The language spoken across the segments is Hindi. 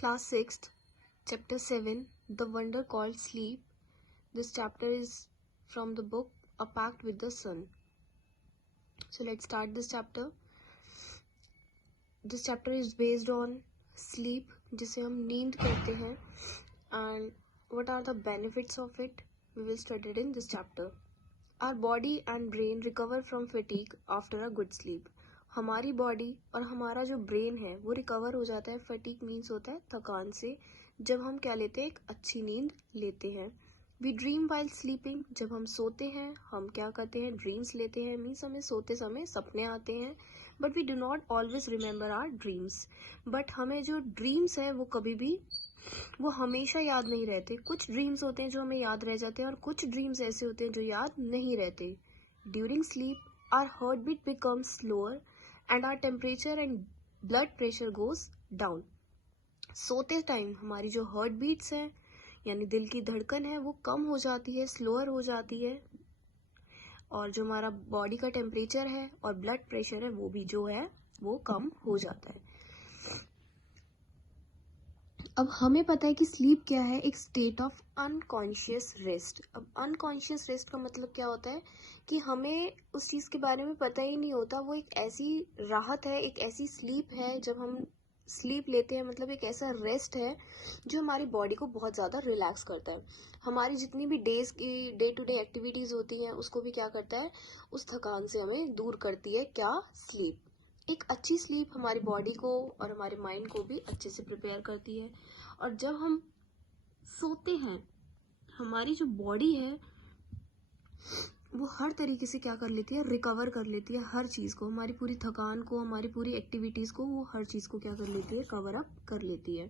Class 6th, Chapter 7, The Wonder Called Sleep. This chapter is from the book A Pact with the Sun. So let's start this chapter. This chapter is based on sleep, जिसे हम नींद कहते हैं, and what are the benefits of it? We will study it in this chapter. Our body and brain recover from fatigue after a good sleep. हमारी बॉडी और हमारा जो ब्रेन है वो रिकवर हो जाता है. फटीग मीन्स होता है थकान से, जब हम क्या लेते हैं, एक अच्छी नींद लेते हैं. वी ड्रीम वाइल स्लीपिंग, जब हम सोते हैं हम क्या करते हैं, ड्रीम्स लेते हैं. मीन्स हमें सोते समय सपने आते हैं. But we do not always remember our dreams. But हमें जो ड्रीम्स है वो हमेशा याद नहीं रहते. कुछ ड्रीम्स होते हैं जो हमें याद रह जाते हैं और कुछ ड्रीम्स ऐसे होते हैं जो याद नहीं रहते. During sleep our heart beat becomes slower and our temperature and blood pressure goes down. सोते टाइम हमारी जो हार्ट बीट्स है यानी दिल की धड़कन है वो कम हो जाती है, स्लोअर हो जाती है, और जो हमारा बॉडी का टेम्परेचर है और ब्लड प्रेशर है वो भी जो है वो कम हो जाता है. अब हमें पता है कि स्लीप क्या है, एक स्टेट ऑफ अनकॉन्शियस रेस्ट. अब अनकॉन्शियस रेस्ट का मतलब क्या होता है कि हमें उस चीज़ के बारे में पता ही नहीं होता. वो एक ऐसी राहत है, एक ऐसी स्लीप है, जब हम स्लीप लेते हैं मतलब एक ऐसा रेस्ट है जो हमारी बॉडी को बहुत ज़्यादा रिलैक्स करता है. हमारी जितनी भी डेज की डे टू डे एक्टिविटीज़ होती हैं उसको भी क्या करता है, उस थकान से हमें दूर करती है. क्या? स्लीप. एक अच्छी स्लीप हमारी बॉडी को और हमारे माइंड को भी अच्छे से प्रिपेयर करती है. और जब हम सोते हैं हमारी जो बॉडी है वो हर तरीके से क्या कर लेती है, रिकवर कर लेती है. हर चीज़ को, हमारी पूरी थकान को, हमारी पूरी एक्टिविटीज़ को, वो हर चीज़ को क्या कर लेती है, कवर अप कर लेती है.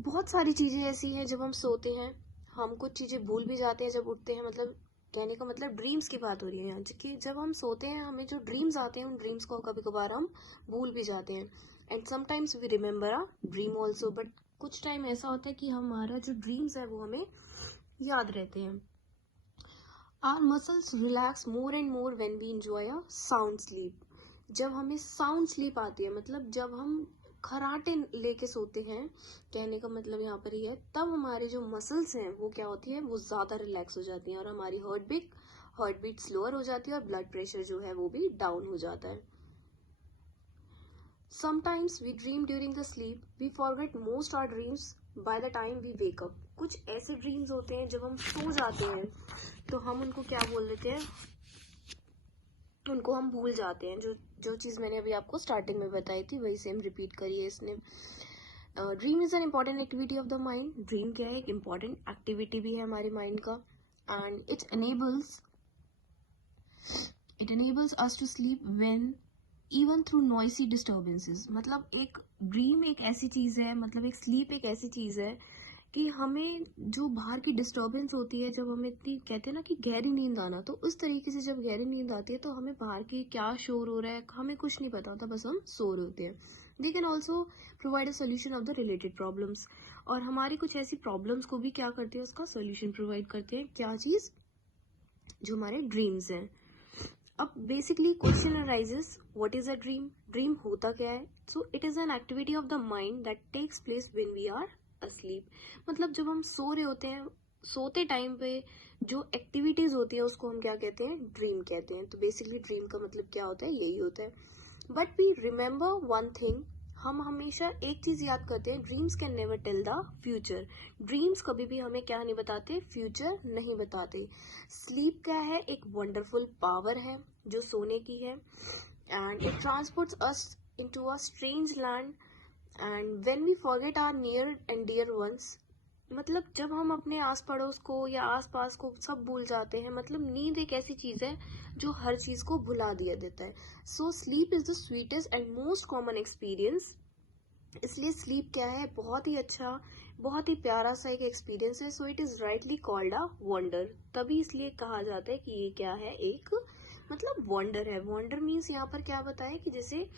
बहुत सारी चीज़ें ऐसी हैं जब हम सोते हैं हम कुछ चीज़ें भूल भी जाते हैं जब उठते हैं. मतलब कहने का मतलब ड्रीम्स की बात हो रही है यहाँ कि जब हम सोते हैं हमें जो ड्रीम्स आते हैं उन ड्रीम्स को कभी कभार हम भूल भी जाते हैं. And sometimes we remember a dream also. But कुछ टाइम ऐसा होता है कि हमारा जो ड्रीम्स है वो हमें याद रहते हैं. Our muscles relax more and more when we enjoy a sound sleep. जब हमें साउंड स्लीप आती है मतलब जब हम खराटे लेके सोते हैं, कहने का मतलब यहाँ पर ये है, तब हमारे जो मसल्स हैं वो क्या होती है, वो ज़्यादा रिलैक्स हो जाती हैं और हमारी हार्ट बीट स्लोअर हो जाती है और ब्लड प्रेशर जो है वो भी डाउन हो जाता है. Sometimes we dream during the sleep. We forget most our dreams by the time we wake up. कुछ ऐसे ड्रीम्स होते हैं जब हम सो जाते हैं तो हम उनको क्या बोल देते हैं, उनको हम भूल जाते हैं. जो चीज़ मैंने अभी आपको स्टार्टिंग में बताई थी वही सेम रिपीट करी है इसने. Dream is an important activity of the mind. Dream क्या है, एक इम्पॉर्टेंट एक्टिविटी भी है हमारे माइंड का. And it enables us to sleep when even through noisy disturbances. मतलब एक ड्रीम एक ऐसी चीज़ है, मतलब एक स्लीप एक ऐसी चीज़ है कि हमें जो बाहर की डिस्टर्बेंस होती है, जब हमें इतनी कहते हैं ना कि गहरी नींद आना, तो उस तरीके से जब गहरी नींद आती है तो हमें बाहर की क्या शोर हो रहा है हमें कुछ नहीं पता होता, बस हम सो रहे होते हैं. They can also provide a solution of the related problems. और हमारी कुछ ऐसी प्रॉब्लम्स को भी क्या करते हैं, उसका सोल्यूशन प्रोवाइड करते हैं. क्या चीज़? जो हमारे ड्रीम्स हैं. अब basically question arises, what is a dream. Dream होता क्या है? So it is an activity of the mind that takes place when we are asleep. मतलब जब हम सो रहे होते हैं, सोते टाइम पे जो एक्टिविटीज होती है उसको हम क्या कहते हैं, ड्रीम कहते हैं. तो बेसिकली ड्रीम का मतलब क्या होता है, यही होता है. But we remember one thing, हम हमेशा एक चीज याद करते हैं, dreams can never tell the future. Dreams कभी भी हमें क्या नहीं बताते, फ्यूचर नहीं बताते. स्लीप क्या है, एक वंडरफुल पावर है जो सोने की है. And it transports us into a strange land. And when we forget our near and dear ones, मतलब जब हम अपने आस पड़ोस को या आस पास को सब भूल जाते हैं. मतलब नींद एक ऐसी चीज़ है जो हर चीज़ को भुला दिया देता है. So sleep is the sweetest and most common experience. इसलिए स्लीप क्या है, बहुत ही अच्छा, बहुत ही प्यारा सा एक एक्सपीरियंस है. So it is rightly called a wonder. तभी इसलिए कहा जाता है कि ये क्या है, एक मतलब वंडर है. वंडर मीन्स यहाँ पर क्या बताएं कि जैसे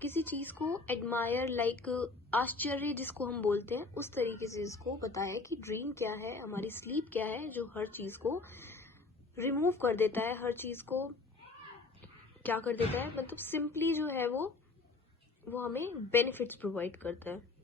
किसी चीज़ को एडमायर, लाइक आश्चर्य जिसको हम बोलते हैं, उस तरीके से इसको बताया कि ड्रीम क्या है, हमारी स्लीप क्या है, जो हर चीज़ को रिमूव कर देता है, हर चीज़ को क्या कर देता है, मतलब सिंपली जो है वो वो हमें बेनिफिट्स प्रोवाइड करता है।